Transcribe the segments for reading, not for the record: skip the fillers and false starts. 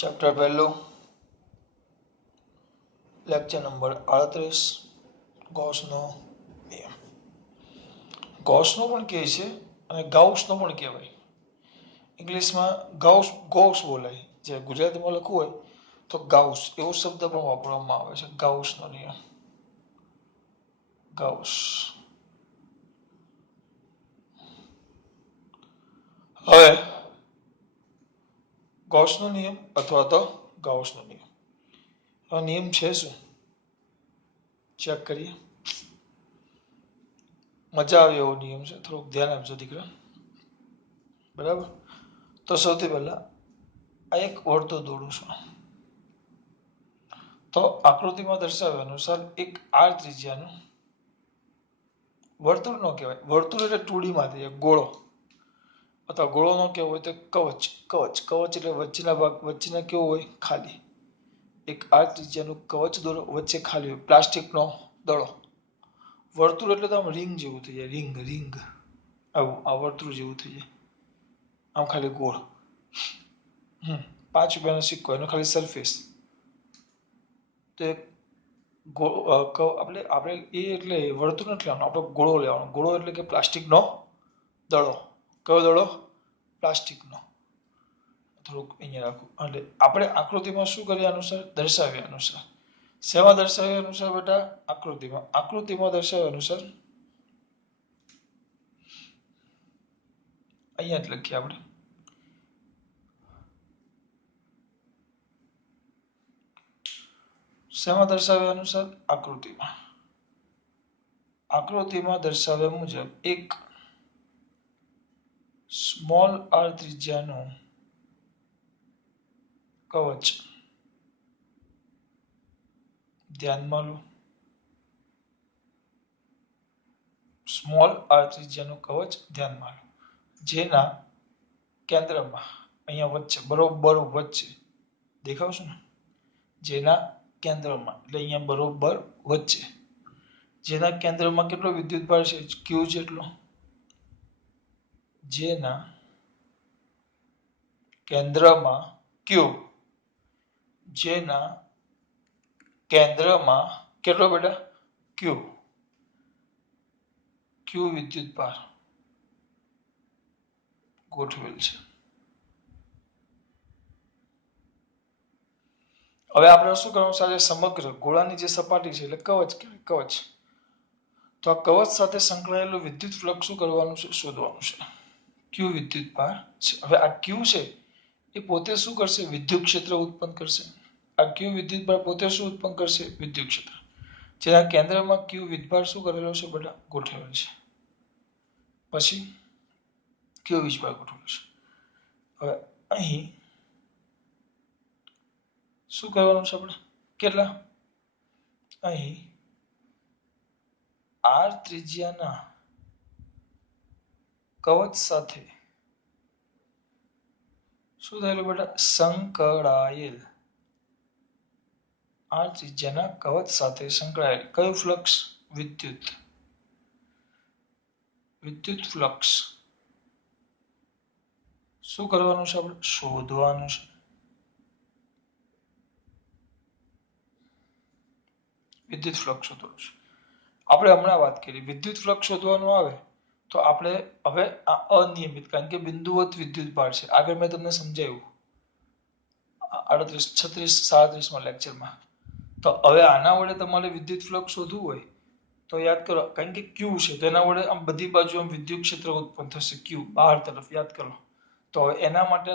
Chapter પહેલું lecture number 38 ગૌસનો નિયમ. ગૌસનો પણ કહે છે અને ગાઉસનો પણ કહેવાય. ઇંગ્લિશમાં ગૌસ બોલાય, જે ગુજરાતીમાં લખવું હોય તો ગાઉસ એવો શબ્દ પણ વાપરવામાં આવે છે. ગાઉસનો નિયમ, ગાઉસ. હવે ગૌસનો નિયમ અથવા તો ગાઉસનો નિયમ, આ નિયમ છે શું ચેક કરીએ. મજા આવે એવો નિયમ છે, થોડુંક ધ્યાન આપજો દીકરા. બરાબર, તો સૌથી પહેલા આ એક વર્તુળ દોરું છું. તો આકૃતિમાં દર્શાવ્યા અનુસાર એક આર ત્રિજ્યાનું વર્તુળ ન કહેવાય, વર્તુળ એટલે 2D માંથી એક ગોળો, અથવા ગોળો ન કહેવો હોય તો કવચ. કવચ એટલે વચ્ચેના ભાગ, વચ્ચેના કેવું હોય ખાલી. એક આર ત્રિજ્યાનું કવચ દોરો, વચ્ચે ખાલી હોય, પ્લાસ્ટિકનો દડો. વર્તુળ એટલે તો આમ રિંગ જેવું થઈ જાય, રિંગ આવું, આ વર્તુળ જેવું થઈ જાય, આમ ખાલી ગોળ. 5 રૂપિયાનો સિક્કો, એનો ખાલી સરફેસ. તો આપણે એ એટલે વર્તુળ નથી લેવાનું, આપણે ગોળો લેવાનો. ગોળો એટલે કે પ્લાસ્ટિકનો દડો. કયો દડો? પ્લાસ્ટિકનો. થોડુંક અહીંયા રાખો. એટલે આપણે આકૃતિમાં શું કર્યા અનુસાર, દર્શાવ્યા અનુસાર. શેમાં દર્શાવ્યા અનુસાર બેટા? આકૃતિમાં. આકૃતિમાં દર્શાવ્યા અનુસાર અહીંયા જ લખીએ આપણે. શેમાં દર્શાવ્યા અનુસાર? આકૃતિમાં. આકૃતિમાં દર્શાવ્યા મુજબ એક સ્મોલ આર ત્રિજ્યાનું કવચ ધ્યાનમાં લો. સ્મોલ આર ત્રિજ્યાનું કવચ ધ્યાનમાં લો, જેના કેન્દ્રમાં, અહીંયા વચ્ચે, બરોબર વચ્ચે દેખાવશું ને, જેના કેન્દ્રમાં એટલે અહીંયા બરોબર વચ્ચે, જેના કેન્દ્રમાં કેટલો વિદ્યુતભાર છે? ક્યુ જેટલો. જેના કેન્દ્રમાં ક્યુ, જેના કેન્દ્રમાં કેટલો બેટા? ક્યુ. ક્યુ વિદ્યુતભાર ગોઠવેલ છે. હવે આપણે શું કરવાનું છે? સમગ્ર ગોળાની જે સપાટી છે એટલે કવચ કહેવાય, કવચ. તો આ કવચ સાથે સંકળાયેલું વિદ્યુત ફ્લક્સ શું કરવાનું છે? શોધવાનું છે. ક્યુ વિદ્યુતભાર છે. હવે આ ક્યુ છે એ પોતે શું કરશે? વિદ્યુત ક્ષેત્ર ઉત્પન્ન કરશે. આ ક્યુ વિદ્યુતભાર પોતે શું ઉત્પન્ન કરશે? વિદ્યુત ક્ષેત્ર. જેના કેન્દ્રમાં ક્યુ વિદ્યુતભાર શું કરેલો છે બેટા? ગોઠવેલ છે. પછી ક્યુ વિદ્યુતભાર ગોઠવેલો છે. હવે અહીં શું કરવાનું છે આપણે? કેટલા? અહીં આર ત્રિજ્યાના કવચ સાથે શું થયેલું બેટા? સંકળાયેલ. આર ત્રિજ્યાના કવચ સાથે સંકળાયેલ કયું ફ્લક્સ? વિદ્યુત ફ્લક્સ શું કરવાનું છે આપણે? શોધવાનું છે. વિદ્યુત ફ્લક્સ શોધવાનું છે. આપણે હમણાં વાત કરી, વિદ્યુત ફ્લક્સ શોધવાનું આવે તો આપણે હવે આ અનિયમિત, કારણ કે બિંદુવત વિદ્યુતભાર છે. આગળ મેં તમને સમજાવ્યું 38, 36, 37માં લેક્ચરમાં. તો હવે આના વડે તમારે વિદ્યુત ફ્લક્સ શોધવું હોય તો યાદ કરો, કારણ કે ક્યુ છે તો એના વડે આમ બધી બાજુ આમ વિદ્યુત ક્ષેત્ર ઉત્પન્ન થશે. ક્યુ બહાર તરફ, યાદ કરો. તો એના માટે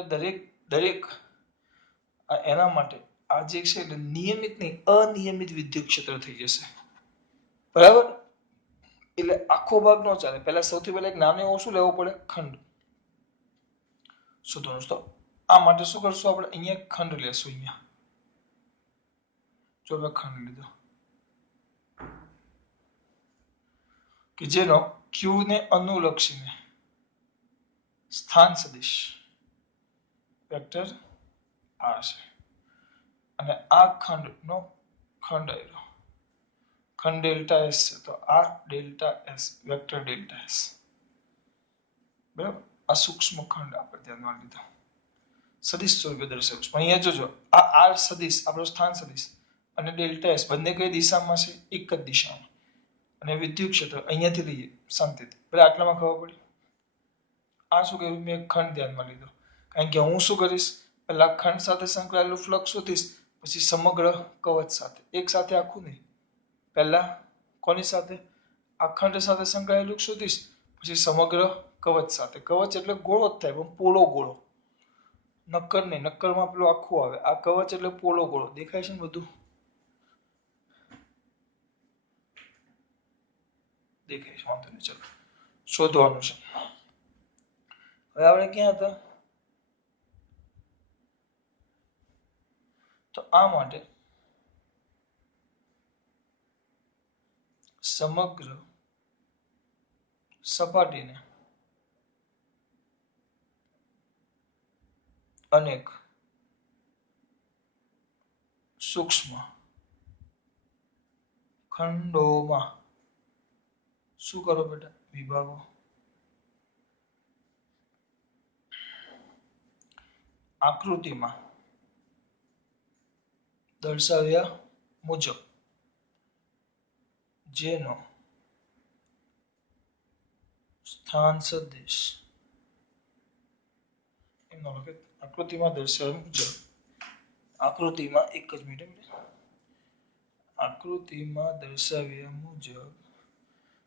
એના માટે આ જે છે એટલે નિયમિત નહીં, અનિયમિત વિદ્યુત ક્ષેત્ર થઈ જશે. બરાબર? એટલે આખો ભાગ નો ચાલે. પહેલા સૌથી પહેલા એક નાનો એવો શું લેવો પડે? ખંડ શોધવાનું. તો આ માટે શું કરશું આપણે? અહીંયા ખંડ લેશું. અહીંયા જો મેં ખંડ લીધો કે જેનો ક્યુ ને અનુલક્ષીને સ્થાન સદિશ વેક્ટર આર છે. અને આ ખંડનો ખંડ આવ્યો, ખંડ ડેલ્ટા એસ છે. તો આ delta S, vector delta S. બરાબર? આ સૂક્ષ્મ ખંડ આપણે ધ્યાનમાં લીધો. સદિશ સ્વરૂપે દર્શાવ્યું છે. પણ અહીંયા જોજો આ આર સદિશ આપણો સ્થાન સદિશ અને ડેલ્ટા એસ બંને કઈ દિશામાં છે? એક જ દિશામાં. અને વિદ્યુત ક્ષેત્ર અહીંયાથી લઈએ શાંતિથી. બરાબર, આટલામાં ખબર પડી. આ શું કર્યું? મેં ખંડ ધ્યાનમાં લીધો. કારણ કે હું શું કરીશ? પહેલા ખંડ સાથે સંકળાયેલું ફ્લક્સ શોધીશ, પછી સમગ્ર કવચ સાથે. એક સાથે આખું નહીં. પહેલા કોની સાથે? આ ખંડ સાથે સંકળાયેલું શોધીશ, પછી સમગ્ર કવચ સાથે. કવચ એટલે ગોળો જ થાય, પણ પોલો ગોળો. નક્કર નહીં, નક્કરમાં પેલું આખું આવે. આ કવચ એટલે પોલો ગોળો. દેખાય છે ને બધું? દેખાય છે, વાંધો નહીં. ચલો શોધવાનું છે. હવે આપણે ક્યાં હતા? તો આ માટે સમગ્ર સપાટીને અનેક સૂક્ષ્મ ખંડોમાં શું કરો બેટા? વિભાગો. આકૃતિમાં દર્શાવ્યા મુજબ જેનો સ્થાન સદિશ એમનો લખે આકૃતિમાં દર્શાવ્યા મુજબ. આકૃતિમાં એક જ મિનિટ. આકૃતિમાં દર્શાવ્યા મુજબ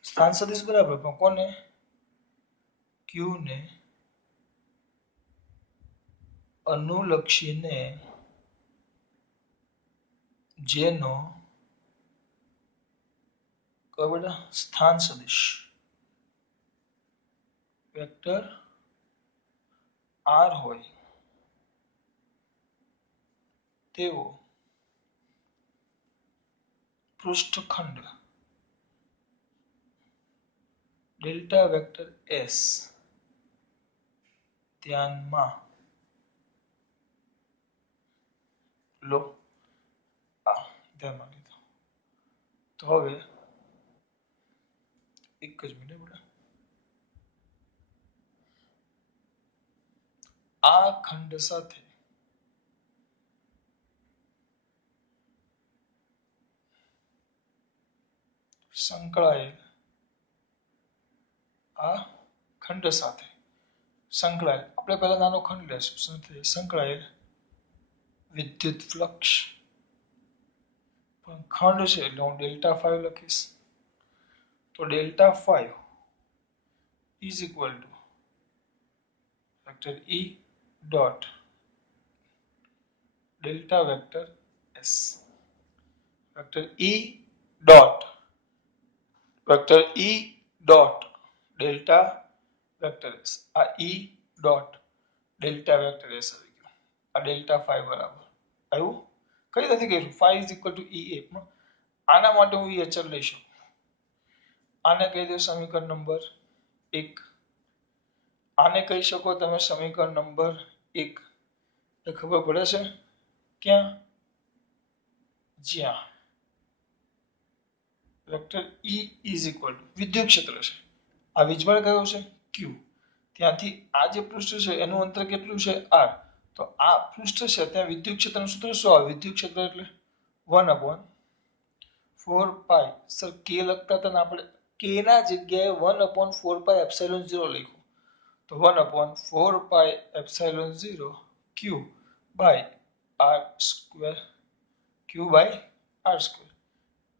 સ્થાન સદિશ બરાબર, પણ કોને? ક્યુ ને અનુલક્ષીને જેનો કયો બેટા? સ્થાન સદિશ વેક્ટર આર હોય તેવો પૃષ્ઠખંડ ડેલ્ટા વેક્ટર એસ ધ્યાનમાં લો. ધ્યાનમાં લીધો. તો હવે એક જ મિનિટ બેટા. આ ખંડ સાથે સંકળાયેલ આ ખંડ સાથે સંકળાયેલ આપણે પહેલા નાનો ખંડ લેશું. સંકળાયેલ વિદ્યુત ફ્લક્સ. પણ ખંડ છે એટલે હું ડેલ્ટા 5 લખીશ. તો delta 5 is equal two vector E dot delta vector S. Vector E dot vector E dot delta vector S. આ E dot delta vector S આવી ગયો. આ ડેલ્ટા 5 બરાબર આવ્યું. કઈ નથી કર્યું? 5 ઇઝ ઇક્વલ ટુ EA. આના માટે હું એ અચળ લઈ શકું. આને કહી દો સમીકરણ નંબર 1. આને કહી શકો તમે સમીકરણ નંબર 1. એ ખબર પડે છે ક્યાં? જ્યાં vector E is equal two વિદ્યુત ક્ષેત્ર છે. આ વીજબળ કયો છે? Q. ત્યાંથી આ જે પૃષ્ઠ છે એનું અંતર કેટલું છે? R. તો આ પૃષ્ઠ છે ત્યાં વિદ્યુત ક્ષેત્રનું સૂત્ર શું આવે? વિદ્યુત ક્ષેત્ર એટલે 1/4 પાઈ. સર K લખતા હતા ને આપણે? K ના જગ્યાએ 1/4 પાઈ એપ્સિલોન 0 લખ્યું. તો 1/4 pi epsilon 0 Q by R square. Q by R square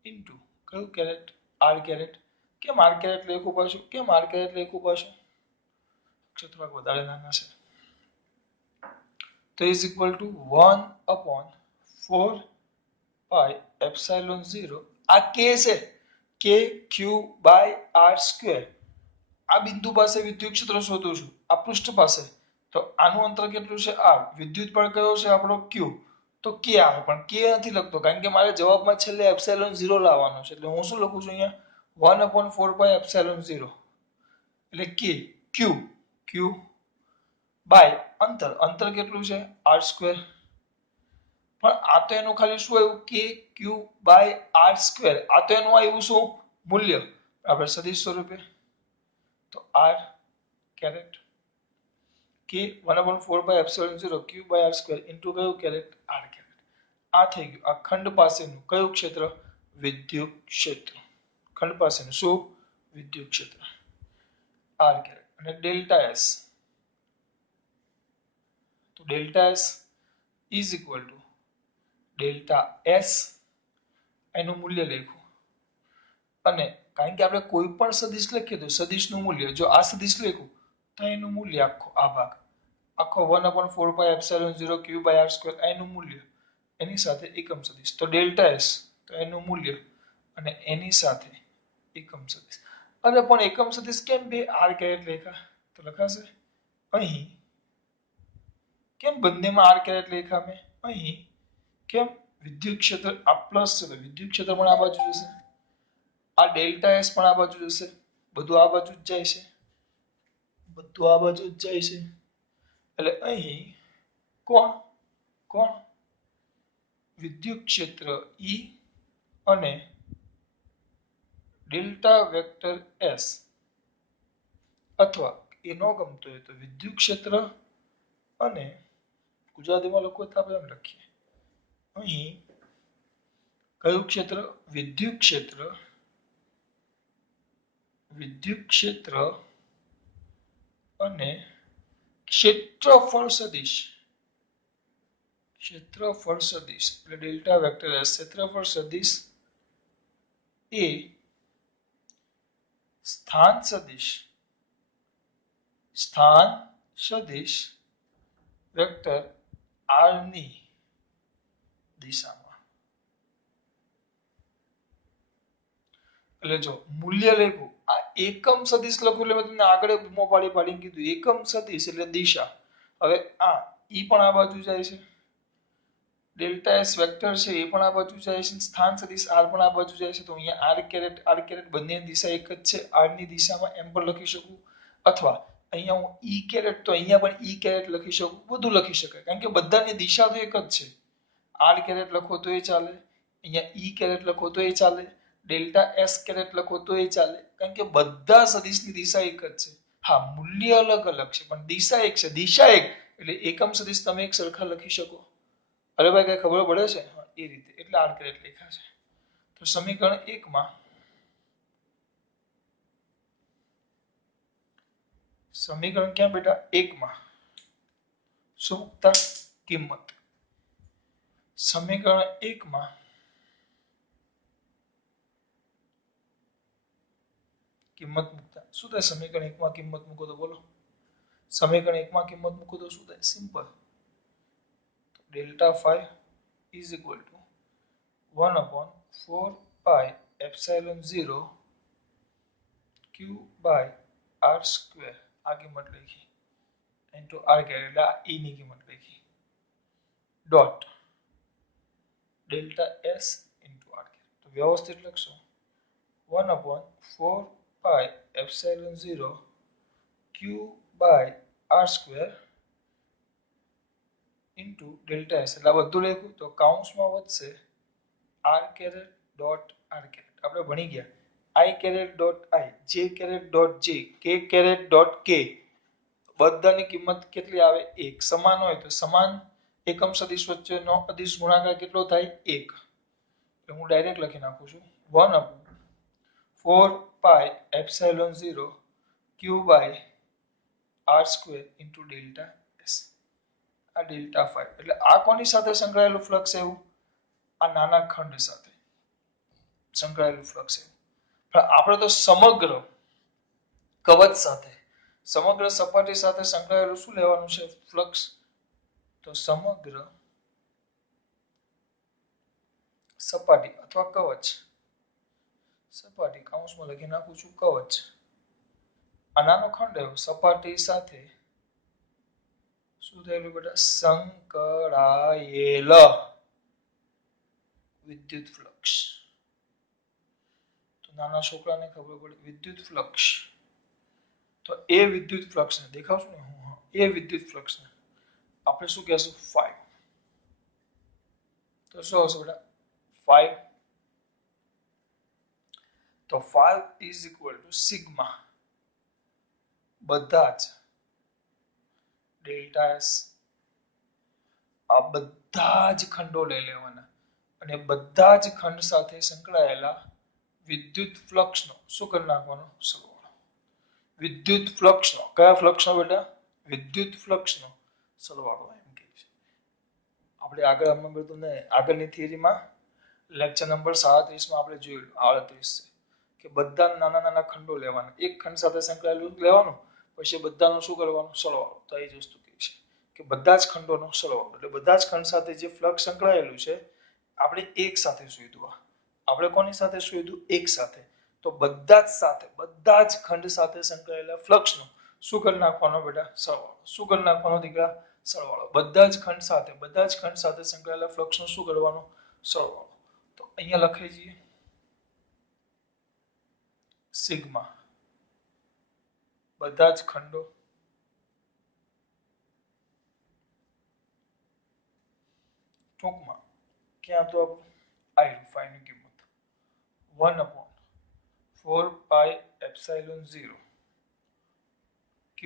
into કયું કેરેટ? R caret. કેમ R કેરેટ લખ્યું પાછું? કેમ R કેરેટ લખ્યું પાછું? થોડાક વધારે નાના છે. તો is equal to 1/4 pi epsilon 0. આ K છે. K Q by R square. આ બિંદુ પાસે વિદ્યુત ક્ષેત્ર શોધું છું. આ પૃષ્ઠ પાસે. તો આનું અંતર કેટલું છે? R. વિદ્યુત બળ કયો છે આપણો? Q. તો K આવે, પણ K નથી લખતો કારણ કે મારે જવાબમાં છેલ્લે એપ્સિલોન 0 લાવવાનો છે. એટલે હું શું લખું છું અહીંયા? 1/4 પાઈ એપ્સિલોન 0 એટલે K Q Q બાય અંતર કેટલું છે? R square. પણ આ તો એનું ખાલી શું આવ્યું? K Q by R square. આ તો એનું આવ્યું શું? મૂલ્ય. આપણે સદિશ સ્વરૂપે. તો R કેરેટ કે 1/4πε0 q by r square into કયું કેરેટ r કેરેટ. આ થઈ ગયું આ ખંડ પાસેનું કયું ક્ષેત્ર વિદ્યુત ક્ષેત્ર. ખંડ પાસેનું શું વિદ્યુત ક્ષેત્ર r કેરેટ. અને ડેલ્ટા s તો delta s is equal to delta s એનું મૂલ્ય લખ્યું અને કારણ કે આપણે કોઈ પણ સદિશ લખીએ તો સદિશનું મૂલ્ય જો આ સદિશ લખ્યું તો એનું મૂલ્ય આ ભાગ આખો 1/4πε0 q by r સ્ક્વેર એનું મૂલ્ય એની સાથે એકમ સદિશ તો ડેલ્ટા s તો એનું મૂલ્ય અને એની સાથે એકમ સદિશ. અને પણ એકમ સદિશ કેમ બે r કેરેટ લખ્યા તો લખાશે અહીં કેમ બંનેમાં r કેરેટ લખ્યા મેં અહીં કેમ વિદ્યુત ક્ષેત્ર આ પ્લસ છે તો વિદ્યુત ક્ષેત્ર પણ આ બાજુ જશે આ ડેલ્ટા s પણ આ બાજુ જશે બધું આ બાજુ જ જાય છે બધું આ બાજુ જ જાય છે એટલે અહીં કોણ કોણ વિદ્યુત ક્ષેત્ર E અને ડેલ્ટા વેક્ટર s અથવા એ ન ગમતું હોય તો વિદ્યુત ક્ષેત્ર અને ગુજરાતીમાં લખો તો આપણે એમ લખીએ અહીં કયું ક્ષેત્ર વિદ્યુત ક્ષેત્ર અને ક્ષેત્રફળ સદિશ એટલે ડેલ્ટા વેક્ટર s ક્ષેત્રફળ સદિશ એ સ્થાન સદિશ વેક્ટર r ની દિશામાં. એટલે જો મૂલ્ય લખ્યું આ એકમ સદિશ લખ્યું એટલે મેં તમને આગળ બૂમો પાડીને કીધું એકમ સદિશ એટલે દિશા. હવે આ ઈ પણ આ બાજુ જાય છે ડેલ્ટા s વેક્ટર છે એ પણ આ બાજુ જાય છે સ્થાન સદિશ r પણ આ બાજુ જાય છે તો અહીંયા r કેરેટ બંનેની દિશા એક જ છે r ની દિશામાં એમ પણ લખી શકું અથવા અહીંયા હું ઈ કેરેટ તો અહીંયા પણ ઈ કેરેટ લખી શકું બધું લખી શકાય કારણ કે બધાની દિશા તો એક જ છે r કેરેટ લખો તો એ ચાલે અહીંયા ઈ કેરેટ લખો તો એ ચાલે ડેલ્ટા s કેરેટ લખો તો એ ચાલે કારણ કે બધા સદિશની દિશા એક જ છે હા મૂલ્ય અલગ અલગ છે પણ દિશા એક છે દિશા એક એટલે એકમ સદિશ તમે એક સરખા લખી શકો. અરે ભાઈ કઈ ખબર પડે છે એ રીતે એટલે r કેરેટ લખ્યા છે. તો સમીકરણ 1 માં સમીકરણ ક્યાં બેટા 1 માં શું મૂકતા કિંમત સમીકરણ 1 માં કિંમત મૂકતા શું થાય સમીકરણ 1 માં કિંમત મૂકો તો બોલો સમીકરણ 1 માં કિંમત મૂકો તો શું થાય simple delta 5 is equal to 1/4πε0 q by r square આ કિંમત લખી into r કેરેટ એટલે આ e ની કિંમત લખી dot delta s into r caret તો વ્યવસ્થિત લખશો 1/4πε0 q by r square into delta s એટલે આ બધું લખ્યું તો કૌંસમાં વધશે r caret dot r caret આપણે ભણી ગયા i caret dot i j caret dot j k caret dot k બધાની કિંમત કેટલી આવે 1 સમાન હોય તો સમાન એકમ સદિશ વચ્ચેનો અદિશ ગુણાકાર કેટલો થાય 1 એટલે હું ડાયરેક્ટ લખી નાખું છું 1/4πε0 q by r square into delta s આ ડેલ્ટા 5 એટલે આ કોની સાથે સંકળાયેલું ફ્લક્સ એવું આ નાના ખંડ સાથે સંકળાયેલું ફ્લક્સ એવું પણ આપણે તો સમગ્ર કવચ સાથે સમગ્ર સપાટી સાથે સંકળાયેલું શું લેવાનું છે ફ્લક્સ તો સમગ્ર સપાટી અથવા કવચ સપાટી કૌંસમાં લખી નાખું છું કવચ આ નાનો ખંડ એવો સપાટી સાથે શું થયેલું બેટા સંકળાયેલ વિદ્યુત ફ્લક્સ તો નાના છોકરાને ખબર પડે વિદ્યુત ફ્લક્સ તો એ વિદ્યુત ફ્લક્સને દેખાવશું ને હું એ વિદ્યુત ફ્લક્સને આપણે શું કહેશું 5 તો શું હશે બેટા 5 તો 5 is equal to સિગ્મા બધા જ ડેલ્ટા એસ. આ બધા જ ખંડો લઈ લેવાના અને બધા જ ખંડ સાથે સંકળાયેલા વિદ્યુત ફ્લક્સનો શું કરી નાખવાનો? સરવાળો. વિદ્યુત ફ્લક્સનો કયા ફ્લક્સનો બેટા? વિદ્યુત ફ્લક્સનો સરવાળો એમ કે છે. આપણે આગળ હમણાં બધું ને આગળની થિયરીમાં લેક્ચર નંબર 37 માં આપણે જોયું 38 કે બધા નાના નાના ખંડો લેવાના, એક ખંડ સાથે સંકળાયેલું લેવાનું, પછી બધાનો શું કરવાનું? સરવાળો. તો એ જ વસ્તુ કહે છે કે બધા જ ખંડોનો સરવાળો, એટલે બધા જ ખંડ સાથે જે ફ્લક્સ સંકળાયેલું છે આપણે એક સાથે શોધવા. આપણે કોની સાથે શોધ્યું? એક સાથે. તો બધા જ સાથે, બધા જ ખંડ સાથે સંકળાયેલા ફ્લક્સનો શું કરી નાખવાનો બેટા? સરવાળો. શું કરી નાખવાનો દીકરા? સરવાળો. બધા જ ખંડ સાથે, બધા જ ખંડ સાથે સંકળાયેલા ફ્લક્સનો શું કરવાનો? સરવાળો. તો અહીંયા લખાઈ જઈએ સિગ્મા બધા જ ખંડો ટૂંકમાં ક્યાં તો આઈ ફાઈની કિંમત 1/4πε0 q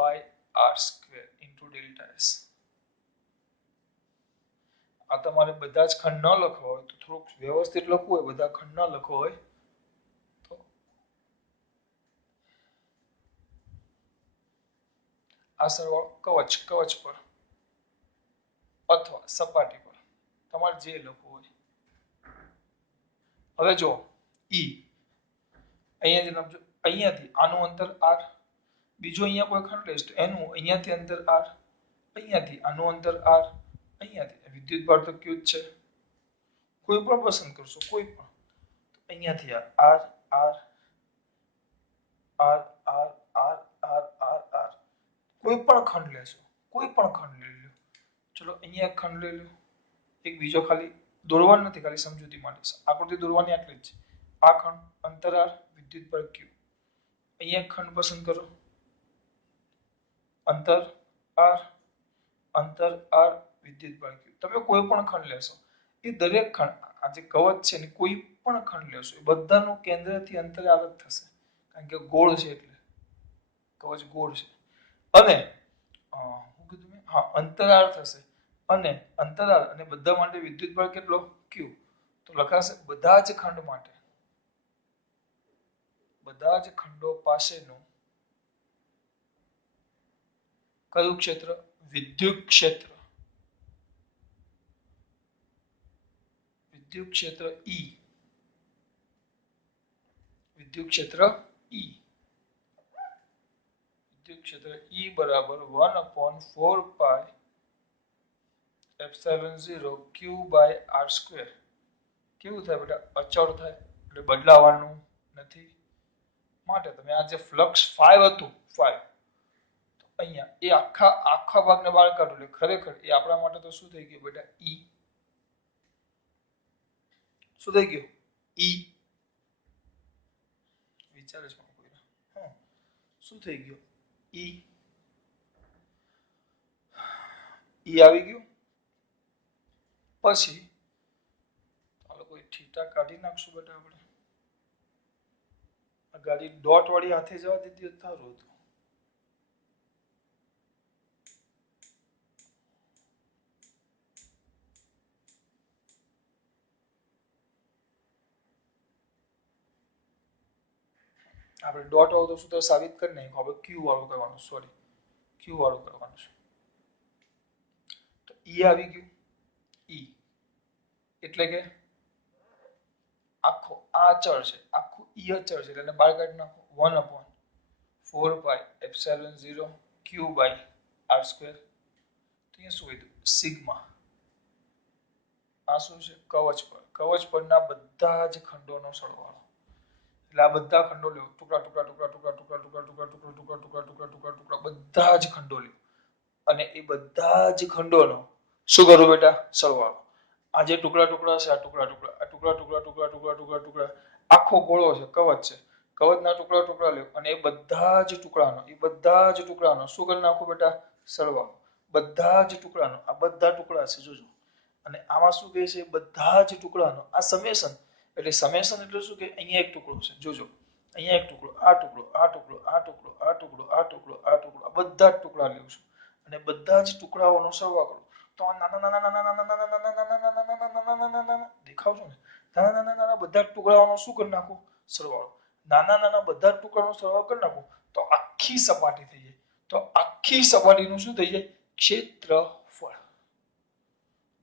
by r square into delta s. આ તમારે બધા જ ખંડ ન લખવા હોય તો થોડુંક વ્યવસ્થિત લખવું હોય, બધા ખંડ ન લખવા હોય તો આ સરવાળો કવચ પર અથવા સપાટી પર તમારે જે લખવું હોય. હવે જો ઈ અહીંયાથી સમજો, અહીંયાથી આનું અંતર r, બીજો અહીંયા કોઈ ખંડ લઈશ તો એનું અહીંયાથી અંતર r, અહીંયાથી આનું અંતર r, અહીંયાથી વિદ્યુત ભાર તો q જ છે, કોઈ પણ પસંદ કરશો, કોઈ પણ. અહીંયાથી r r r r r r r કોઈ પણ ખંડ લેશો, કોઈ પણ ખંડ લઈ લો. ચલો અહીંયા એક ખંડ લઈ લો, એક બીજો ખાલી દોરવાનો નથી, ખાલી સમજૂતી માટે આકૃતિ દોરવાની આટલી જ છે. આ ખંડ અંતર r, વિદ્યુત બળ q. અહીંયા એક ખંડ પસંદ કરો, અંતર r, અંતર r, વિદ્યુત બળ q. તમે કોઈ પણ ખંડ લેશો, એ દરેક ખંડ આ જે કવચ છે ને કોઈ પણ ખંડ લેશો એ બધાનું કેન્દ્રથી અંતર અલગ થશે, કારણ કે ગોળ છે એટલે કવચ ગોળ છે. અને શું કીધું મેં? હા, અંતરાળ થશે અને અંતરાળ અને બધા માટે વિદ્યુત બળ કેટલો? q. તો લખાશે બધા જ ખંડ માટે, બધા જ ખંડો પાસેનું કયું ક્ષેત્ર? વિદ્યુત ક્ષેત્ર. વિદ્યુત ક્ષેત્ર E. વિદ્યુત ક્ષેત્ર E. વિદ્યુત ક્ષેત્ર E બરાબર 1/4πε0 q by r square. કેવું થાય બેટા? અચળ થાય, એટલે બદલાવાનું નથી. માટે તમે આ જે ફ્લક્સ 5 હતું 5 તો અહીંયા એ આખા ભાગને બહાર કાઢો એટલે ખરેખર એ આપણા માટે તો શું થઈ ગયું બેટા? E. શું થઈ ગયું? E. વિચારે છે કોઈ? હા, શું થઈ ગયું? E. E આવી ગયું. પછી ચાલો કોઈ થીટા કાઢી નાખશું બેટા. આપણે આ ગાડી ડોટ વાળી હાથે જવા દીધી હોત સારું હતું. આપણે ડોટ વાળું તો શું તો સાબિત કરી નાખ્યું, હવે ક્યુ વાળું કરવાનું, સોરી ક્યુ વાળું કરવાનું છે. તો ઈ આવી ગયું. ઈ એટલે કે આખો આ અચળ છે, આખું ઈ અચળ છે એટલે એને બહાર કાઢી નાખો. 1/4πε0 q by r square. તો અહીંયા શું કીધું? સિગ્મા. આ શું છે? કવચ પર. કવચ પરના બધા જ ખંડોનો સરવાળો. એટલે આ બધા ખંડો લ્યો, ટુકડા ટુકડા ટુકડા ટુકડા ટુકડા ટુકડા ટુકડા ટુકડા ટુકડા ટુકડા ટુકડા ટુકડા ટુકડા બધા જ ખંડો લ્યો અને એ બધા જ ખંડોનો શું કરું બેટા? સરવાળો. આ જે ટુકડા ટુકડા છે, આ ટુકડા ટુકડા, આ ટુકડા ટુકડા ટુકડા ટુકડા ટુકડા ટુકડા આખો ગોળો છે, કવચ છે, કવચના ટુકડા ટુકડા લ્યો અને એ બધા જ ટુકડાનો શું કરી નાખો બેટા? સરવાળો. બધા જ ટુકડાનો, આ બધા ટુકડા છે જોજો. અને આમાં શું કહે છે? બધા જ ટુકડાનો. આ સમેશન એટલે સમેશન એટલે શું કે અહીંયા એક ટુકડો છે જોજો, અહીંયા એક ટુકડો, આ ટુકડો, આ ટુકડો, આ ટુકડો, આ ટુકડો, આ ટુકડો, આ ટુકડો, આ બધા જ ટુકડા લેવું છું અને બધા જ ટુકડાઓનો સરવાળો કરો તો આ નાના નાના નાના નાના નાના નાના નાના નાના નાના દેખાવ છો ને નાના નાના નાના બધા ટુકડાઓનો શું કરી નાખો સરવાળો નાના નાના બધા ટુકડાઓનો સરવાળો કરી નાખો તો આખી સપાટી થઈ જાય તો આખી સપાટીનું શું થઈ જાય ક્ષેત્રફળ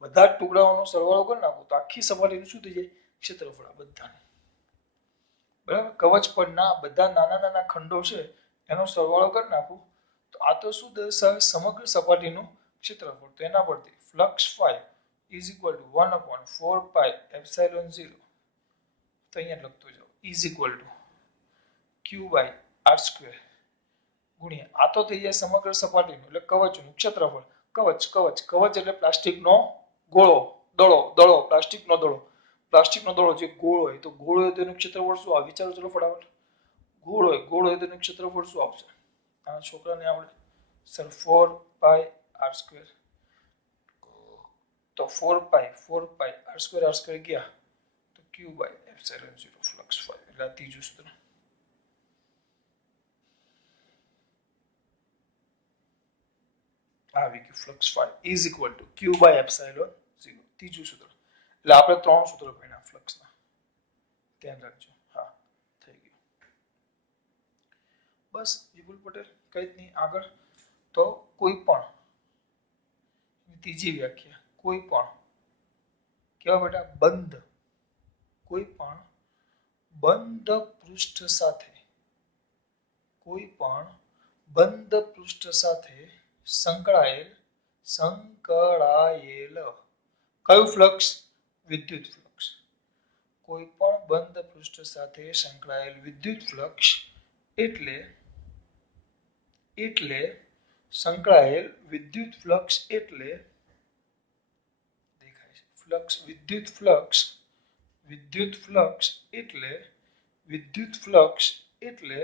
બધા ટુકડાઓનો સરવાળો કરી નાખો તો આખી સપાટીનું શું થઈ જાય ક્ષેત્રફળ બધાનું બરાબર કવચ પરના બધા નાના નાના ખંડો છે એનો સરવાળો કરી નાખો તો આ તો શું દર્શાવે સમગ્ર સપાટીનું ક્ષેત્રફળ તો એના પરથી flux phi is equal to 1/4 pi epsilon 0 તો અહીંયા લખતો જાઓ is equal to q by r square ગુણ્યા આ તો થઈ જાય સમગ્ર સપાટીનું એટલે કવચનું ક્ષેત્રફળ કવચ એટલે પ્લાસ્ટિકનો ગોળો દડો પ્લાસ્ટિકનો દડો જે ગોળ હોય તો ગોળ હોય તેનું ક્ષેત્રફળ શું આવે વિચારો ચલો ફટાફટ ગોળ હોય તેનું ક્ષેત્રફળ શું આવશે આ છોકરાને આવડે સર 4 pi r square તો 4 pi r square ગયા તો q by epsilon 0 flux phi એટલે આ ત્રીજું સૂત્ર આવી ગયું flux phi is equal to q by epsilon 0 ત્રીજું સૂત્ર એટલે આપણે ત્રણ સૂત્રો ભણ્યા ફ્લક્સના ધ્યાન રાખજો હા થઈ ગયું બસ વિપુલ પટેલ કઈ જ નહીં આગળ તો કોઈ પણ ત્રીજી વ્યાખ્યા કોઈ પણ કેવા બેટા કોઈ પણ બંધ પૃષ્ઠ સાથે સંકળાયેલ કયું ફ્લક્સ વિદ્યુત ફ્લક્સ કોઈ પણ બંધ પૃષ્ઠ સાથે સંકળાયેલ વિદ્યુત ફ્લક્સ એટલે સંકળાયેલ વિદ્યુત ફ્લક્સ એટલે દેખાય છે ફ્લક્સ વિદ્યુત ફ્લક્સ એટલે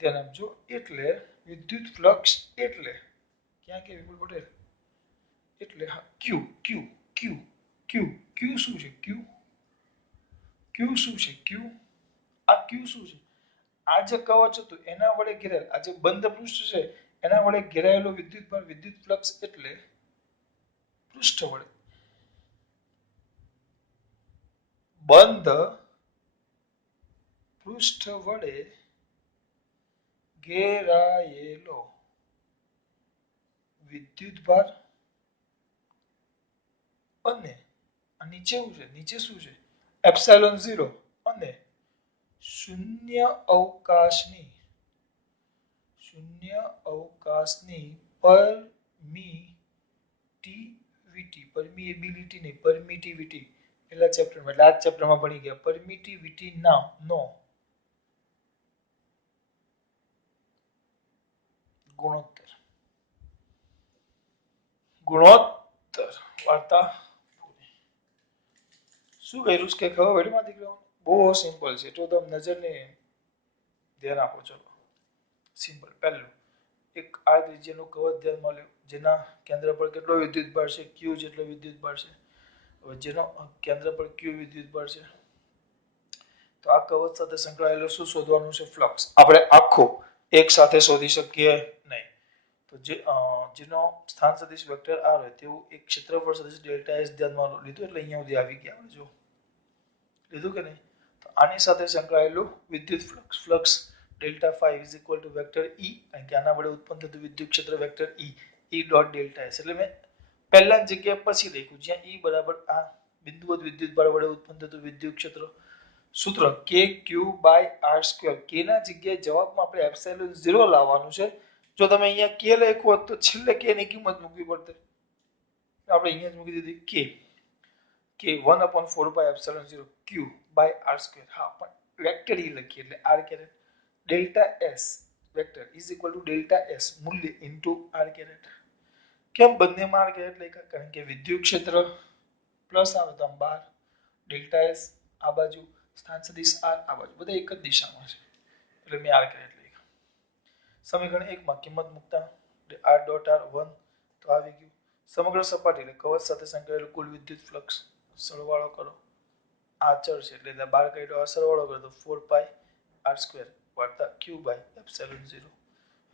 ધ્યાન આપજો એટલે વિદ્યુત ફ્લક્સ એટલે ક્યાં કે વિપુલ પટેલ એટલે હા ક્યુ શું છે ક્યુ શું છે આ ક્યુ શું છે આ જે કવચ હતું એના વડે ઘેરાયેલ આ જે બંધ પૃષ્ઠ છે એના વડે ઘેરાયેલો વિદ્યુત ફ્લક્સ એટલે પૃષ્ઠ વડે બંધ પૃષ્ઠ વડે ઘેરાયેલો વિદ્યુતભાર અને નીચે શું છે એપ્સિલોન 0 અને શૂન્ય અવકાશની પરમિટિવિટી પેલા ચેપ્ટરમાં એટલે આ ચેપ્ટરમાં ભણી ગયા પરમિટિવિટી નો ગુણોત્તર વાર્તા શું કર્યું કે ખબર વેડમાં દીકરાઓ બહુ સિમ્પલ છે તો તમે નજરને ધ્યાન આપો ચલો સિમ્પલ પહેલું એક આ ત્રિજ્યાનું કવચ ધ્યાનમાં લો જેના કેન્દ્ર પર કેટલો વિદ્યુતભાર છે q જેટલો વિદ્યુતભાર છે હવે જેનો કેન્દ્ર પર q વિદ્યુતભાર છે તો આ કવચ સાથે સંકળાયેલો શું શોધવાનું છે ફ્લક્સ આપણે આખો એક સાથે શોધી શકીએ નહીં તો જેનો સ્થાન સદિશ વેક્ટર r હોય તેવું એક ક્ષેત્રફળ સદિશ ડેલ્ટા s ધ્યાનમાં લીધું એટલે અહીંયા સુધી આવી ગયા જો લીધું કે નહીં તો આની સાથે સંકળાયેલું વિદ્યુત flux delta phi is equal to vector e કારણ કે આના વડે ઉત્પન્ન થતું વિદ્યુત ક્ષેત્ર vector e dot delta s એટલે મેં પહેલા જગ્યાએ પછી લખ્યું જ્યાં e બરાબર આ બિંદુવત વિદ્યુતભાર વડે ઉત્પન્ન થતું વિદ્યુત ક્ષેત્ર સૂત્ર kq by r square k ના જગ્યાએ જવાબમાં આપણે એપ્સિલોન 0 લાવવાનું છે જો તમે અહીંયા k લખ્યું હોત તો છેલ્લે k ની કિંમત મૂકવી પડતે આપણે અહીંયા જ મૂકી દીધી k 1/4 pi epsilon 0 q by r square હા પણ વેક્ટર e લખીએ એટલે r caret delta s vector is equal to delta s મૂલ્ય into r કેરેટ કેમ બંનેમાં r કેરેટ લખ્યા કારણ કે વિદ્યુત ક્ષેત્ર પ્લસ આવે તો આમ 12 ડેલ્ટા s આ બાજુ સ્થાન સદિશ r આ બાજુ બધા એક જ દિશામાં છે એટલે મેં r કેરેટ લખ્યા સમીકરણ 1 માં કિંમત મૂકતા r ડોટ r 1 તો આવી ગયું સમગ્ર સપાટી એટલે કવચ સાથે સંકળાયેલું કુલ વિદ્યુત ફ્લક્સ સરવાળો કરો આ ચલ છે એટલે 12 કાઢ્યો આ સરવાળો કરો તો 4 pi r square વત્તા q by epsilon 0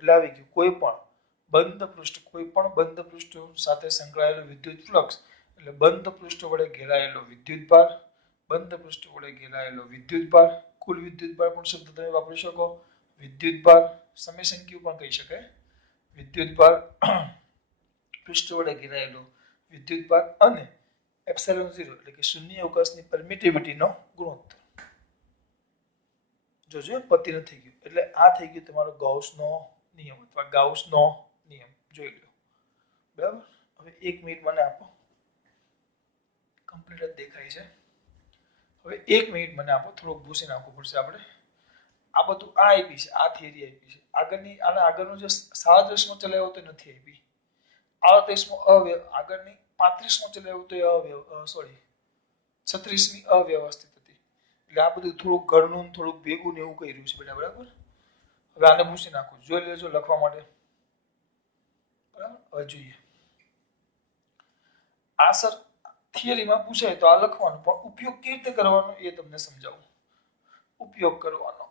એટલે આવી ગયું કોઈ પણ બંધ પૃષ્ઠ, કોઈ પણ બંધ પૃષ્ઠ સાથે સંકળાયેલું વિદ્યુત ફ્લક્સ એટલે બંધ પૃષ્ઠ વડે ઘેરાયેલો વિદ્યુતભાર, બંધ પૃષ્ઠ વડે ઘેરાયેલો વિદ્યુતભાર, કુલ વિદ્યુતભાર પણ શબ્દ તમે વાપરી શકો, વિદ્યુતભાર સમેશન ક્યુ પણ કહી શકાય, વિદ્યુતભાર પૃષ્ઠ વડે ઘેરાયેલો વિદ્યુતભાર અને એપ્સિલોન 0 એટલે કે શૂન્ય અવકાશની પરમિટિવિટીનો ગુણોત્તર. જોજો પતિ નથી ગયું એટલે આ થઈ ગયું તમારો ગૌસનો નિયમ અથવા ગાઉસનો નિયમ. જોઈ લો બરાબર. હવે 1 મિનિટ મને આપો, કમ્પ્લીટ જ દેખાય છે. હવે 1 મિનિટ મને આપો, થોડુંક ભૂસી નાખવું પડશે આપણે. આ બધું આ આપી છે, આ થિયરી આપી છે. આગળની આના આગળનું જે 37માં ચલાવ્યો તો નથી આપી. 38માં આગળની 35માં ચલાવ્યો તો સોરી 36મી અવ્યવસ્થિત હતી. એટલે આ બધું થોડુંક ઘરનું થોડુંક ભેગું ને એવું કર્યું છે બેટા, બરાબર. હવે આને ભૂસી નાખું, જોઈ લેજો લખવા માટે. બરાબર. હવે જોઈએ આ સર થિયરીમાં પૂછાય તો આ લખવાનું, પણ ઉપયોગ કેવી રીતે કરવાનો એ તમને સમજાવું. ઉપયોગ કરવાનો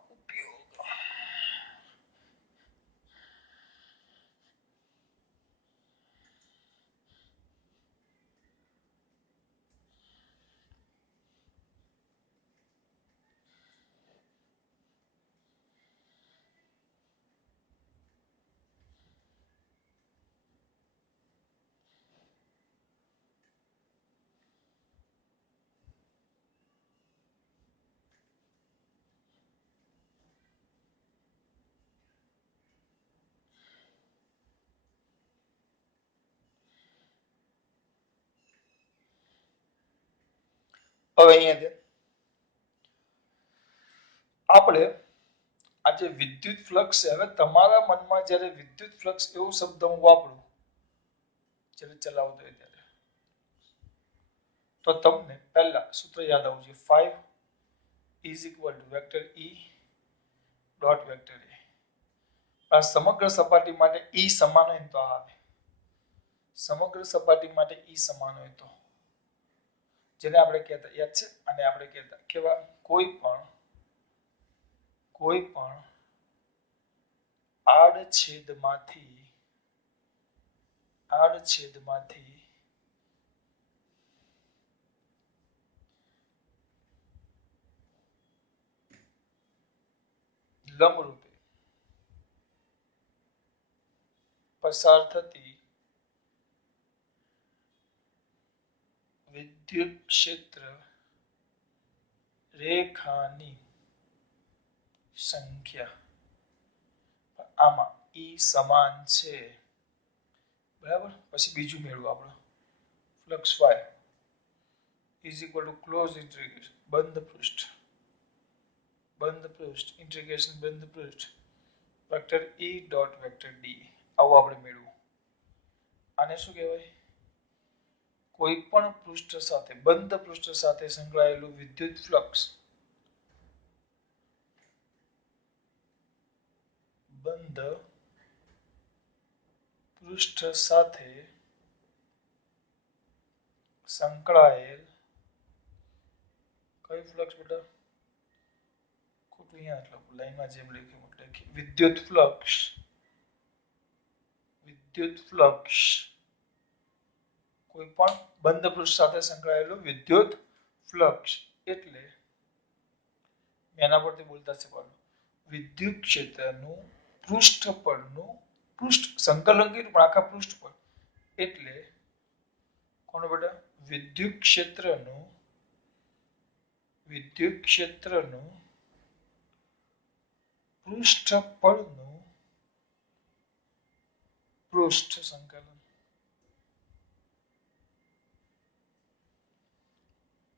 હવે અહીંયા આપણે આ જે વિદ્યુત ફ્લક્સ છે, હવે તમારા મનમાં જ્યારે વિદ્યુત ફ્લક્સ એવો શબ્દ હું વાપરું જ્યારે ચલાવતો હોય ત્યારે, તો તમને પહેલા સૂત્ર યાદ આવવું જોઈએ. 5 is equal two vector E dot vector A. આ સમગ્ર સપાટી માટે E સમાન હોય તો આવે. સમગ્ર સપાટી માટે E સમાન હોય તો, જેને આપણે કહેતા યાદ છે, અને આપણે કહેતા કેવા કોઈ પણ આડછેદમાંથી લંબરૂપે પસાર થતી વિદ્યુત ક્ષેત્ર રેખાની સંખ્યા, આમાં E સમાન છે. બરાબર. પછી બીજું મેળવો આપણો flux 5 is equal to close integration બંધ પૃષ્ઠ ઇન્ટિગ્રેશન બંધ પૃષ્ઠ vector E dot vector D. આવું આપણે મેળવું. આને શું કહેવાય? કોઈ પણ પૃષ્ઠ સાથે બંધ પૃષ્ઠ સાથે સંકળાયેલું વિદ્યુત ફ્લક્સ બંધ પૃષ્ઠ સાથે સંકળાયેલ કઈ ફ્લક્સ બેટા? ખોટું અહીંયા એટલે લાઈનમાં જેમ લખ્યું વિદ્યુત ફ્લક્સ કોઈ પણ બંધ પૃષ્ઠ સાથે સંકળાયેલું વિદ્યુત ફ્લક્સ એટલે એના પરથી બોલતા શીખવાનું. વિદ્યુત ક્ષેત્રનું પૃષ્ઠ પરનું સંકલન કર્યું પણ આખા પૃષ્ઠ પર એટલે કોણ બેટા? વિદ્યુત ક્ષેત્રનું પૃષ્ઠ પરનું પૃષ્ઠ સંકલન.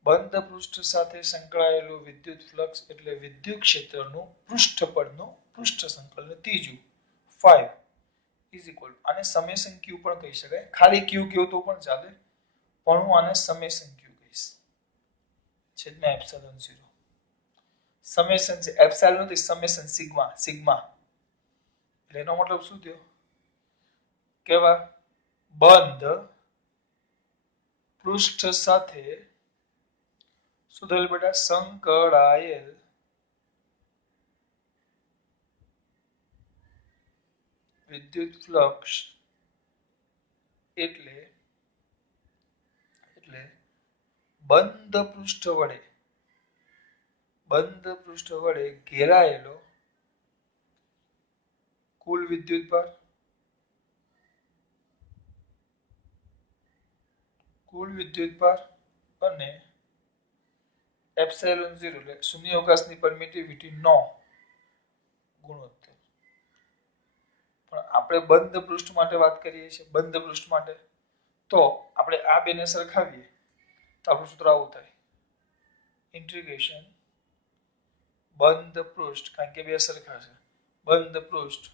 બંધ પૃષ્ઠ સાથે સંકળાયેલું વિદ્યુત ફ્લક્સ એટલે વિદ્યુત ક્ષેત્રનું પૃષ્ઠ પરનું પૃષ્ઠ સંકલન. ત્રીજું 5 ઇઝ ઇક્વલ, આને સમેશન ક્યુ પણ કહી શકાય. ખાલી ક્યુ કહ્યું તો પણ ચાલે, પણ હું આને સમેશન ક્યુ કહીશ. છેદમાં એપ્સિલોન 0. સમેશન છે એપ્સિલોન નથી, સમેશન સિગ્મા. એટલે એનો મતલબ શું થયો? કેવા બંધ પૃષ્ઠ સાથે શું થયેલ બેટા? વિદ્યુત ફ્લક્સ એટલે બંધ પૃષ્ઠ વડે ઘેરાયેલો કુલ વિદ્યુતભાર અને એપ્સિલોન 0 એટલે શૂન્યાવકાશની પરમિટિવિટી નો ગુણોત્તર. પણ આપણે બંધ પૃષ્ઠ માટે વાત કરીએ છીએ. બંધ પૃષ્ઠ માટે તો આપણે આ બેને સરખાવીએ તો આપણું સૂત્ર આવું થાય, ઇન્ટિગ્રેશન બંધ પૃષ્ઠ, કારણ કે બે સરખા છે, બંધ પૃષ્ઠ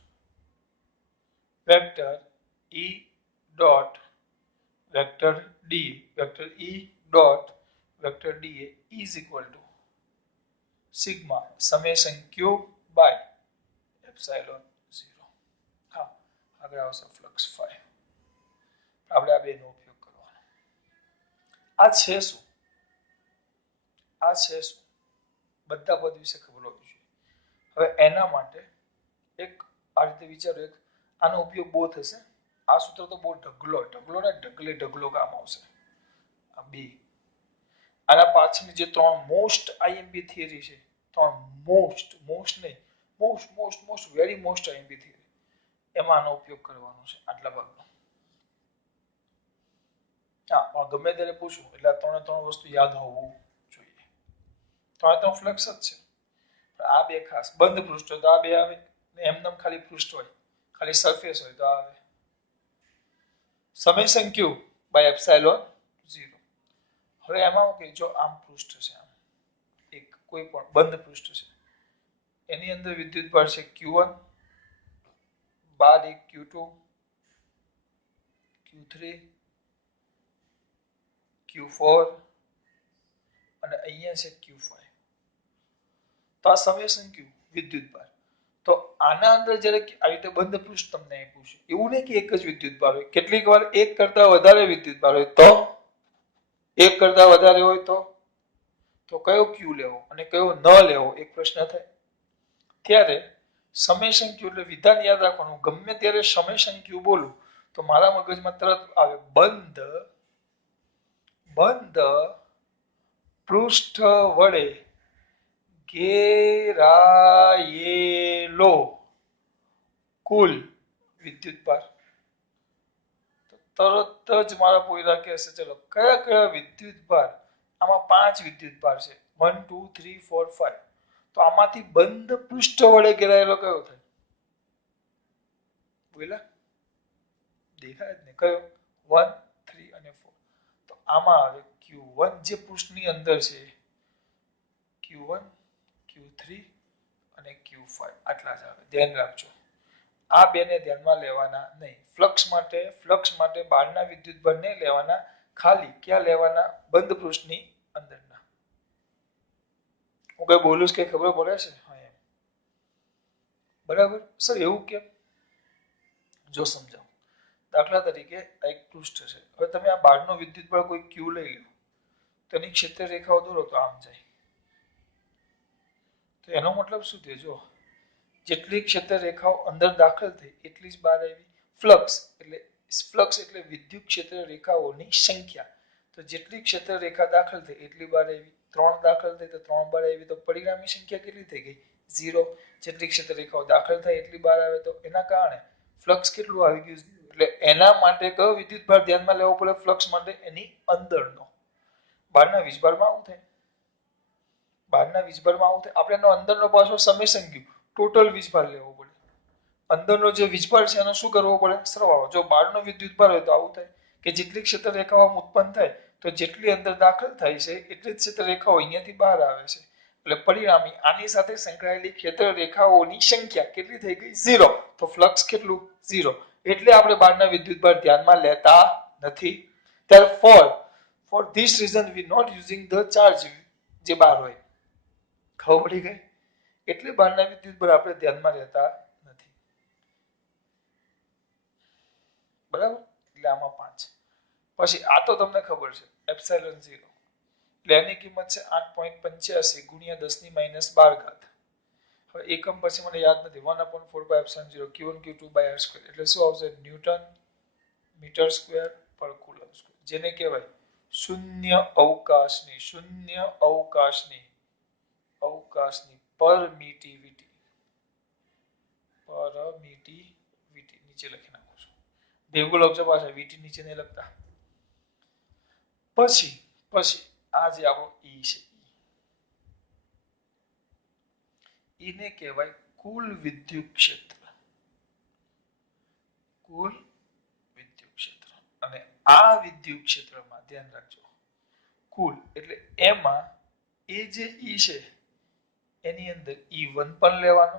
vector E dot vector D vector E dot vector D is equal to sigma summation Q by epsilon 0. હા, આગળ આવશે ફ્લક્સ ફાઈ. આપણે આ બેનો ઉપયોગ કરવાનો. આ છે શું? બધા પદ વિશે ખબર હોવી જોઈએ. હવે એના માટે એક આ રીતે વિચારો, એક આનો ઉપયોગ બહુ થશે. આ સૂત્ર તો બહુ ઢગલો કામ આવશે. આ બે આના પાછળની જે ત્રણ મોસ્ટ આઈએમપી થિયરી છે, ત્રણ વેરી મોસ્ટ આઈએમપી થિયરી, એમાં આનો ઉપયોગ કરવાનો છે આટલા ભાગનો. હા, પણ ગમે ત્યારે પૂછું એટલે આ ત્રણ વસ્તુ યાદ હોવું જોઈએ. ત્રણ ફ્લક્સ જ છે. આ બે ખાસ બંધ પૃષ્ઠ તો આ બે આવે, એમનેમ ખાલી પૃષ્ઠ હોય, ખાલી સરફેસ હોય તો આવે સમેશન ક્યુ બાય એપ્સિલોન 0. હવે એમાં કે જો આમ પૃષ્ઠ છે, આમ એક કોઈ પણ બંધ પૃષ્ઠ છે, એની અંદર વિદ્યુતભાર છે Q1, બહાર એક Q2, Q3, Q4 અને અહીંયા છે Q5. તો આ સમેશન ક્યુ વિદ્યુતભાર. તો આના અંદર જ્યારે આ રીતે બંધ પૃષ્ઠ તમને આપ્યું છે, એવું નહીં કે એક જ વિદ્યુતભાર હોય. કેટલીક વાર એક કરતા વધારે વિદ્યુતભાર હોય તો એક કરતા વધારે હોય તો કયો ક્યુ લેવો અને કયો ન લેવો એક પ્રશ્ન થાય. ત્યારે સમેશન ક્યુ એટલે વિધાન યાદ રાખવાનું. ગમે ત્યારે સમેશન ક્યુ બોલું તો મારા મગજમાં તરત આવે બંધ પૃષ્ઠ વડે ઘેરાયેલો કુલ વિદ્યુતભાર. તરત જ મારા પોયરા કહેશે ચલો કયા વિદ્યુતભાર? આમાં 5 વિદ્યુતભાર છે, 1 2 3 4 5. તો આમાંથી બંધ પૃષ્ઠ વડે ઘેરાયેલો કયો થાય? બોલા દેખાય જ ને કયો? 1 3 અને 4. તો આમાં આવે Q1 જે પૃષ્ઠની અંદર છે, Q1 Q3 અને Q5 આટલા જ આવે. ધ્યાન રાખજો, આ બેને ધ્યાનમાં લેવાના નહીં. ફ્લક્સ માટે બહારના વિદ્યુતભાર નહીં લેવાના, ખાલી ક્યાં લેવાના? બંધ પૃષ્ઠની અંદરના. હું કઈ બોલું છું, કઈ ખબર પડે છે? હા એમ બરાબર. સર એવું કેમ? જો સમજાવું. દાખલા તરીકે આ એક પૃષ્ઠ છે. હવે તમે આ બહારનો વિદ્યુતભાર કોઈ Q લઈ લો, તેની ક્ષેત્ર રેખાઓ દોરો તો આમ જાય. તો એનો મતલબ શું થયો? જો જેટલી ક્ષેત્ર રેખાઓ અંદર દાખલ થઈ એટલી જ બહાર આવી. ફ્લક્સ એટલે વિદ્યુત ક્ષેત્ર રેખાઓની સંખ્યા. તો જેટલી ક્ષેત્ર રેખા દાખલ થઈ એટલી બહાર આવી. 3 દાખલ થઈ તો 3 બહાર આવી. તો પરિણામી સંખ્યા કેટલી થઈ ગઈ? 0. જેટલી ક્ષેત્ર રેખાઓ દાખલ થાય એટલી બહાર આવે. તો એના કારણે ફ્લક્સ કેટલું આવી ગયું? એટલે એના માટે કયો વિદ્યુતભાર ધ્યાનમાં લેવો પડે? ફ્લક્સ માટે એની અંદરનો. બહારના વીજભારમાં આવું થાય. આપણે એનો અંદરનો પાછો સમેશન ક્યુ ટોટલ વીજભાર લેવો પડે. અંદરનો જે વીજભાર છે એનો શું કરવો પડે? સરવાળો. જો બહારનો વિદ્યુતભાર હોય તો આવું થાય કે જેટલી ક્ષેત્ર રેખાઓ ઉત્પન્ન થાય તો જેટલી અંદર દાખલ થાય છે એટલી જ ક્ષેત્ર રેખાઓ અહીંયાથી બહાર આવે છે. એટલે પરિણામી આની સાથે સંકળાયેલી ક્ષેત્ર રેખાઓની સંખ્યા કેટલી થઈ ગઈ? 0. તો ફ્લક્સ કેટલું? 0. એટલે આપણે બહારના વિદ્યુતભાર ધ્યાનમાં લેતા નથી. Therefore, for this reason we not using the charge જે બહાર હોય. ખબર પડી ગઈ? એટલે બહારના વિદ્યુતભાર આપણે ધ્યાનમાં લેતા નથી. બરાબર. એટલે આમાં 5. પછી આ તો તમને ખબર છે એપ્સિલોન 0. એટલે એની કિંમત છે 8.85 × 10⁻12. હવે એકમ પછી મને યાદ નથી 1/4πε0 q1 q2 by r square એટલે શું આવશે ન્યૂટન મીટર સ્ક્વેર પર કુલમ સ્ક્વેર જેને કહેવાય શૂન્ય અવકાશની પરમિટિવિટી નીચે લખી નાખું છું ભેગું લખજો પાછા વીટી નીચે નહીં લખતા પછી આ જે આપણો ઈ છે ઈને કહેવાય કુલ વિદ્યુત ક્ષેત્ર અને આ વિદ્યુત ક્ષેત્રમાં ધ્યાન રાખજો કુલ એટલે એમાં એ જે ઈ છે એની અંદર E1 પણ લેવાનો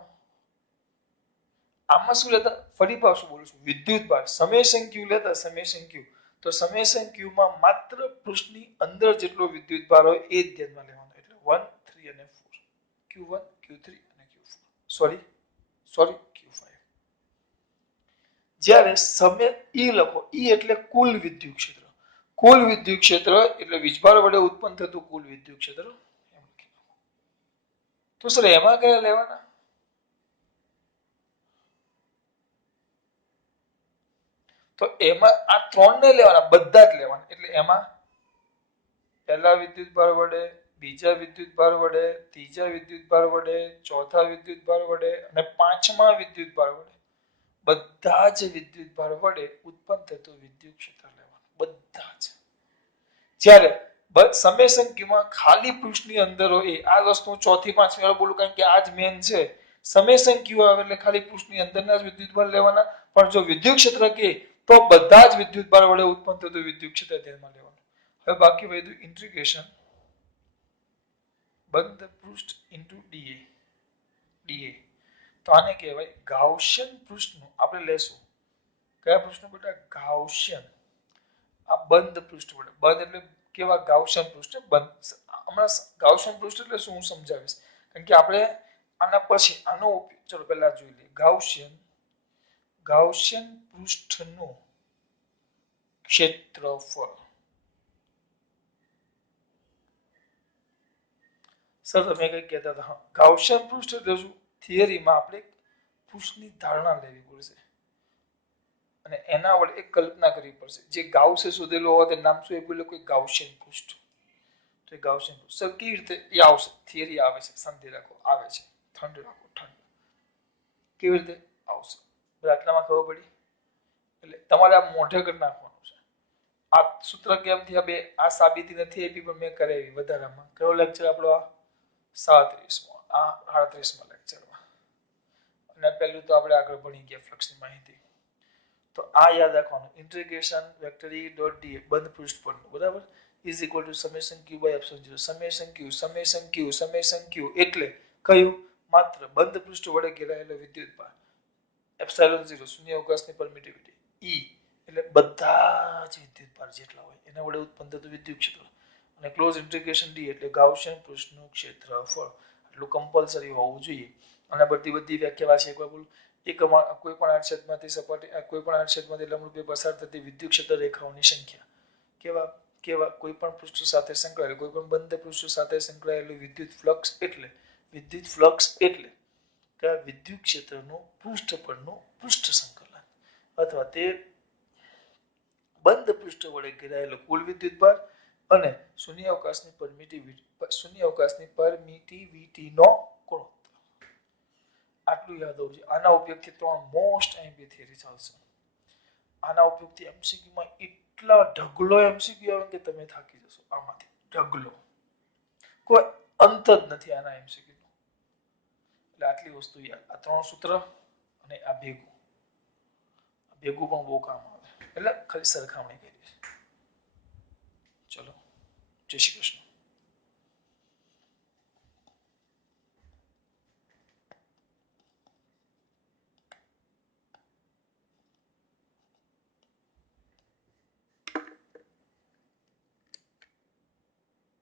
આમાં શું લેતા ફરી પાછું બોલું છું વિદ્યુત ભાર સમેશન ક્યુ લેતા સમેશન ક્યુ તો સમેશન ક્યુ માં માત્ર પૃષ્ઠની અંદર જેટલો વિદ્યુત ભાર હોય એ જ ધ્યાનમાં લેવાનો એટલે 1 3 અને 4 Q1 Q3 અને Q4 સોરી Q5 જ્યારે સમય ઈ લખો ઈ એટલે કુલ વિદ્યુત ક્ષેત્ર એટલે વીજભાર વડે ઉત્પન્ન થતું કુલ વિદ્યુત ક્ષેત્ર તો સર એમાં કયા લેવાના તો એમાં આ ત્રણ ને લેવાના બધા જ લેવાના એટલે એમાં પહેલા વિદ્યુત ભાર વડે બીજા વિદ્યુત ભાર વડે ત્રીજા વિદ્યુત ભાર વડે ચોથા વિદ્યુત ભાર વડે અને પાંચમા વિદ્યુત ભાર વડે બધા જ વિદ્યુત ભાર વડે ઉત્પન્ન થતું વિદ્યુત ક્ષેત્ર લેવાનું બધા જ જ્યારે સમેશન ક્યુમાં ખાલી પૃષ્ઠની અંદર હોય આ વસ્તુ ચોથી પાંચમી વાર બોલું કારણ કે આ જ મેન છે સમેશન ક્યુ આવે એટલે ખાલી પૃષ્ઠની અંદરના જ વિદ્યુત ભાર લેવાના પણ જો વિદ્યુત ક્ષેત્ર કે તો બધા જ વિદ્યુત ભાર વડે ઉત્પન્ન થતું વિદ્યુત ક્ષેત્ર ધ્યાનમાં લેવાનું હવે બાકી વધ્યું ઇન્ટિગ્રેશન બંધ પૃષ્ઠ ઇન્ટુ ડીએ તો આને કહેવાય ગાઉસિયન પૃષ્ઠનું આપણે લેશું કયા પૃષ્ઠનું બેટા ગાઉસિયન આ બંધ પૃષ્ઠ વડે બંધ એટલે કેવા ગાઉસિયન પૃષ્ઠ બંધ હમણાં ગાઉસિયન પૃષ્ઠ એટલે શું હું સમજાવીશ કારણ કે આપણે આના પછી આનો ઉપયોગ ચલો પહેલા જોઈ લઈએ ગાઉસિયન પૃષ્ઠનું ક્ષેત્રફળ સર તમે કઈ કહેતા હતા ગાઉસિયન પૃષ્ઠ એટલે શું થિયરીમાં આપણે પૃષ્ઠની ધારણા લેવી પડશે અને એના વડે એક કલ્પના કરવી પડશે જે ગાઉસે શોધેલું હોય તે નામ શું એ બોલે કોઈ ગાઉસિયન પૃષ્ઠ તો એ ગાઉસિયન પૃષ્ઠ સર કેવી રીતે એ આવશે થિયરી આવે છે શાંતિ રાખો આવે છે ઠંડ રાખો ઠંડ કેવી રીતે આવશે આટલામાં ખબર પડી એટલે તમારે આ મોઢે કરી નાખવાનું છે આ સૂત્ર કેમ થયા બે આ સાબિતી નથી આપી પણ મેં કરાવી વધારામાં કયો લેક્ચર આપણો આ 37મો આ 38મા લેક્ચરમાં અને પહેલું તો આપણે આગળ ભણી ગયા ફ્લક્સની માહિતી તો આ યાદ રાખવાનું integration vector E dot d બંધ પૃષ્ઠ પરનું બરાબર is equal to summation Q by epsilon 0 summation q એટલે કયું માત્ર બંધ પૃષ્ઠ વડે ઘેરાયેલો વિદ્યુત ભાર એપ્સિલોન 0 શૂન્ય અવકાશની પરમિટિવિટી E એટલે બધા જ વિદ્યુત ભાર જેટલા હોય એના વડે ઉત્પન્ન થતું વિદ્યુત ક્ષેત્ર અને ક્લોઝ ઇન્ટિગ્રેશન ડી એટલે ગાઉસિયન પૃષ્ઠનું ક્ષેત્રફળ એટલું કમ્પલસરી હોવું જોઈએ અને બધી વ્યાખ્યા વાંચી એકવાર બોલું કોઈ પણ આડછેદમાંથી સપાટી કોઈ પણ આડછેદમાંથી લંબરૂપે પસાર થતી વિદ્યુત ક્ષેત્ર રેખાઓની સંખ્યા કેવા કોઈ પણ પૃષ્ઠ સાથે સંકળાયેલું કોઈ પણ બંધ પૃષ્ઠ સાથે સંકળાયેલું વિદ્યુત ફ્લક્સ એટલે કે આ વિદ્યુત ક્ષેત્રનું પૃષ્ઠ પરનું પૃષ્ઠ સંકલન અથવા તે બંધ પૃષ્ઠ વડે ઘેરાયેલો કુલ વિદ્યુત ભાર અને શૂન્ય અવકાશની પરમિટિવિટીનો ગુણોત્તર આટલું યાદ હોવું જોઈએ આના ઉપયોગથી ત્રણ મોસ્ટ આઈએમપી થિયરી ચાલશે આના ઉપયોગથી એમસીક્યુમાં એટલા ઢગલો એમસીક્યુ આવે કે તમે થાકી જશો આમાંથી ઢગલો કોઈ અંત જ નથી આના એમસીક્યુ એટલે આટલી વસ્તુ યાદ આ ત્રણ સૂત્ર અને આ ભેગું પણ બહુ કામ આવે એટલે ખાલી સરખામણી કરી છે ચલો જય શ્રી કૃષ્ણ